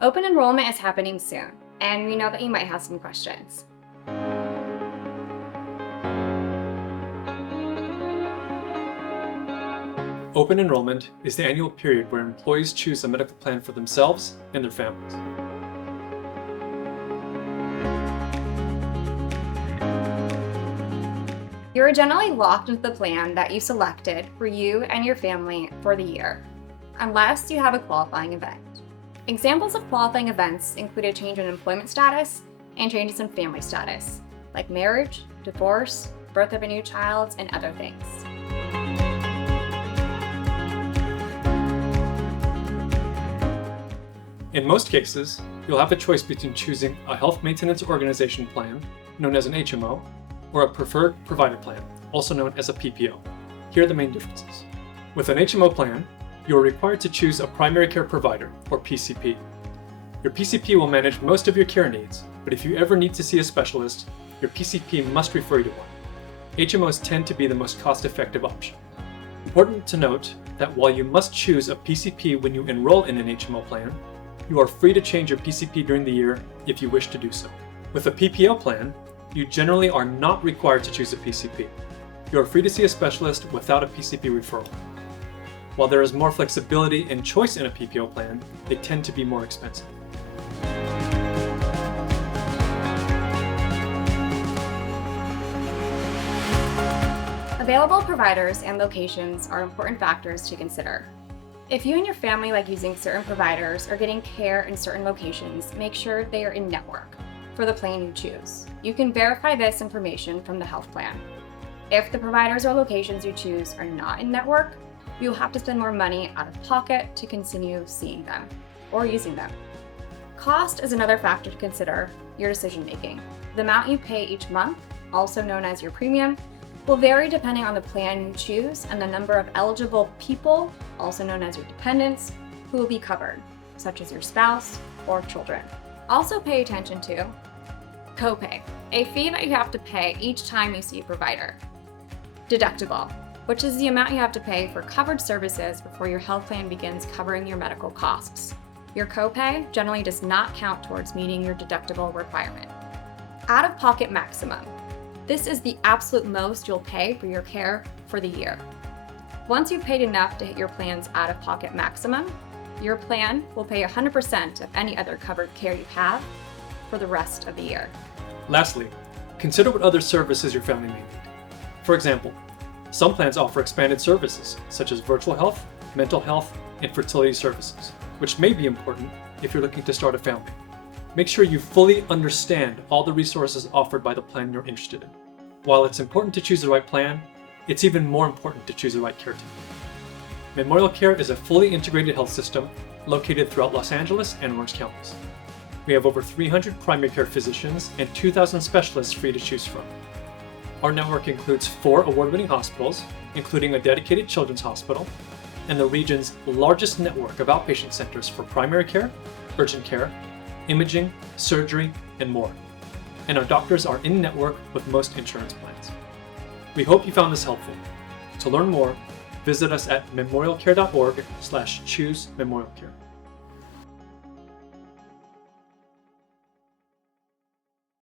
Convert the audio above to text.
Open enrollment is happening soon, and we know that you might have some questions. Open enrollment is the annual period where employees choose a medical plan for themselves and their families. You are generally locked into the plan that you selected for you and your family for the year, unless you have a qualifying event. Examples of qualifying events include a change in employment status and changes in family status, like marriage, divorce, birth of a new child, and other things. In most cases, you'll have a choice between choosing a health maintenance organization plan, known as an HMO, or a preferred provider plan, also known as a PPO. Here are the main differences. With an HMO plan, you are required to choose a primary care provider, or PCP. Your PCP will manage most of your care needs, but if you ever need to see a specialist, your PCP must refer you to one. HMOs tend to be the most cost-effective option. Important to note that while you must choose a PCP when you enroll in an HMO plan, you are free to change your PCP during the year if you wish to do so. With a PPO plan, you generally are not required to choose a PCP. You are free to see a specialist without a PCP referral. While there is more flexibility and choice in a PPO plan, they tend to be more expensive. Available providers and locations are important factors to consider. If you and your family like using certain providers or getting care in certain locations, make sure they are in network for the plan you choose. You can verify this information from the health plan. If the providers or locations you choose are not in network, you'll have to spend more money out of pocket to continue seeing them or using them. Cost is another factor to consider your decision making. The amount you pay each month, also known as your premium, will vary depending on the plan you choose and the number of eligible people, also known as your dependents, who will be covered, such as your spouse or children. Also pay attention to copay, a fee that you have to pay each time you see a provider. Deductible, which is the amount you have to pay for covered services before your health plan begins covering your medical costs. Your copay generally does not count towards meeting your deductible requirement. Out-of-pocket maximum. This is the absolute most you'll pay for your care for the year. Once you've paid enough to hit your plan's out-of-pocket maximum, your plan will pay 100% of any other covered care you have for the rest of the year. Lastly, consider what other services your family may need. For example, some plans offer expanded services, such as virtual health, mental health, and fertility services, which may be important if you're looking to start a family. Make sure you fully understand all the resources offered by the plan you're interested in. While it's important to choose the right plan, it's even more important to choose the right care team. Memorial Care is a fully integrated health system located throughout Los Angeles and Orange counties. We have over 300 primary care physicians and 2,000 specialists free to choose from. Our network includes 4 award-winning hospitals, including a dedicated children's hospital, and the region's largest network of outpatient centers for primary care, urgent care, imaging, surgery, and more. And our doctors are in network with most insurance plans. We hope you found this helpful. To learn more, visit us at memorialcare.org/choose memorialcare.